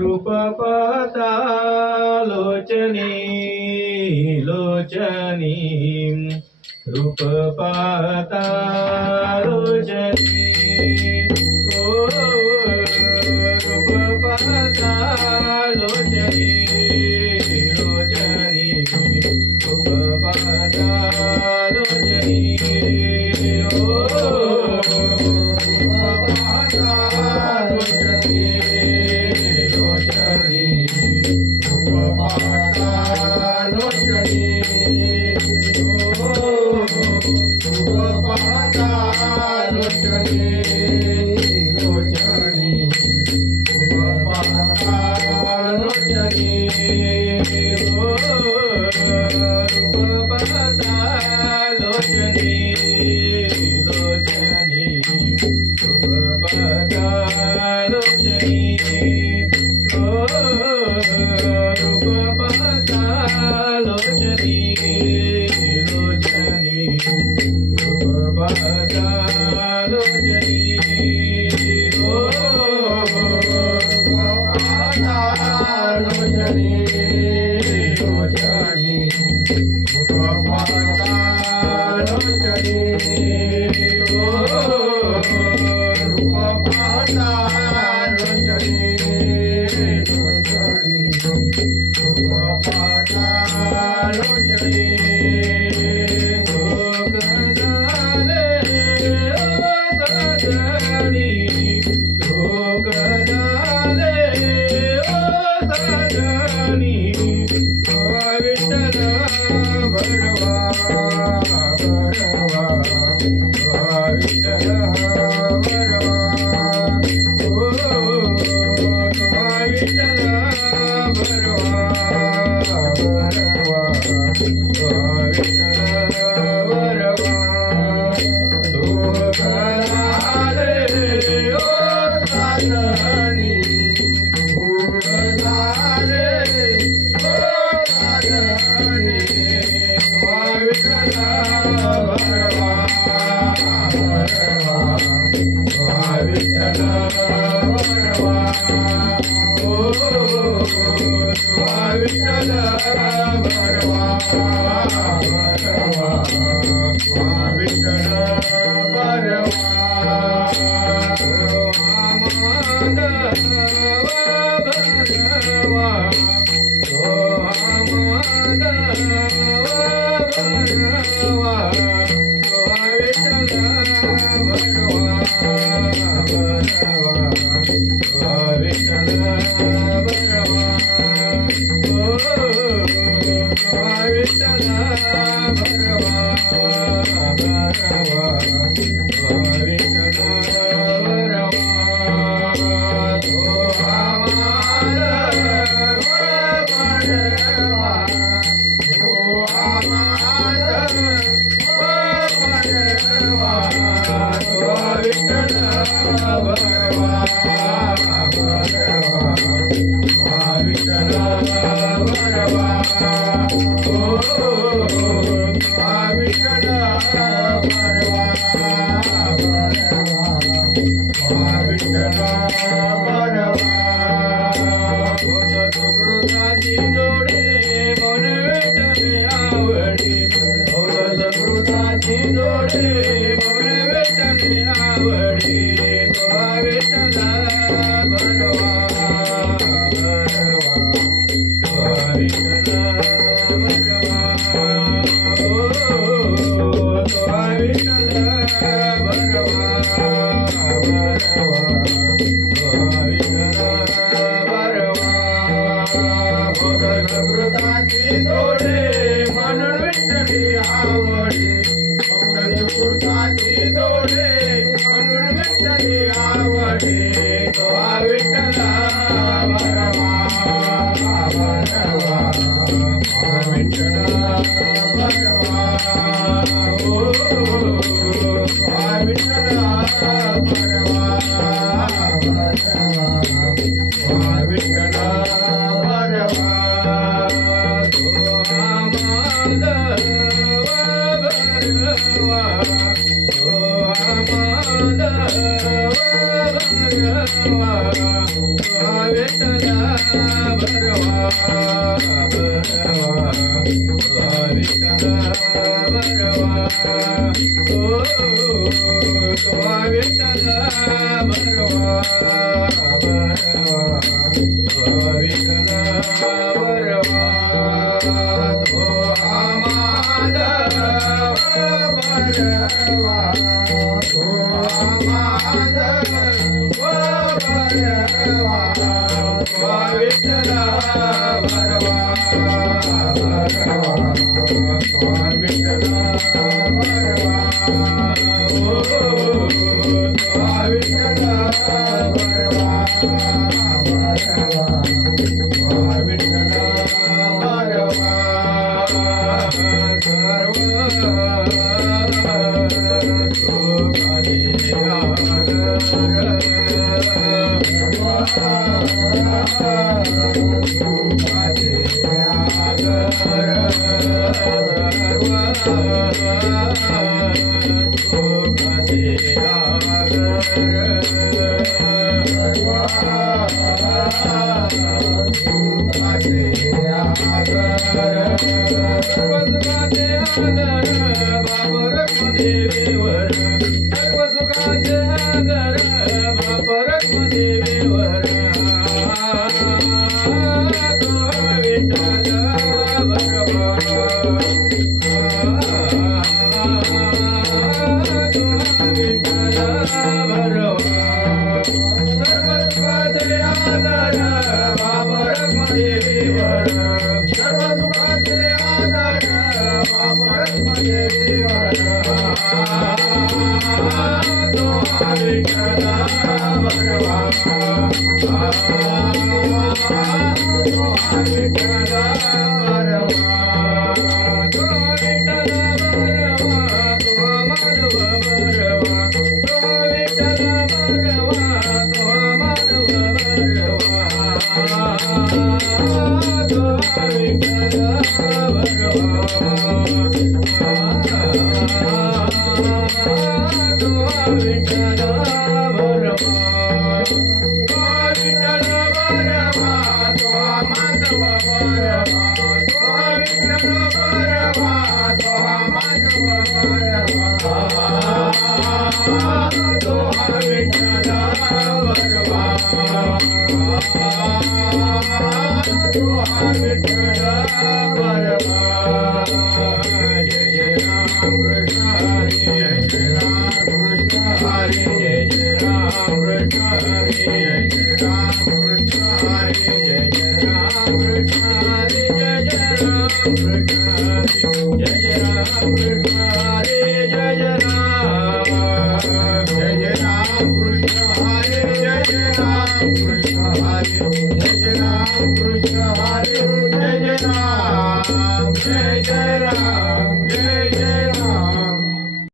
रूप पाहता लोचनी लोचनी रूप पाहता लोचनी ओ रूप पाहता लोचनी लोचनी रूप पाहता लोचनी ओ रूप पाहता लोचनी लोचनी रूप पाहता लोचनी विठ्ठला भरवा भरवा विठ्ठल भरवा ओ विठ्ठल भरवा भरवा विठ्ठल भरवा तो माधव भरवा तो माधव भरवा विठ्ठल भरवा भरवा विठ्ठल भरवा ओ विठ्ठल भरवा भरवा विठ्ठल भरवा सर्व सुखाचे देवीवर सर्व सुखाचे आगर देवीवर तो विठ्ठल भरवा तो विठ्ठल भरवा सर्व सुखाचे आगर देवीवर सर्व सुखाचे आगर देवीवर तो विठ्ठल भरवा तो विठ्ठल भरवा तो विठ्ठल भरवा तो माधव भरवा तो विठ्ठल भरवा तो माधव भरवा तो विठ्ठल भरवा विठ्ठल भरवा विठ्ठल भरवा तो माधव भरवा विठ्ठल भरवा तो माधव भरवा तो विठ्ठल भरवा तो विठ्ठल भरवा जय जय राम कृष्ण हरी जय राम कृष्ण हरी जय राम कृष्ण हरी जय राम कृष्ण हरी जय राम कृष्ण हरी जय राम कृष्ण हरी जय राम कृष्ण हरी जय राम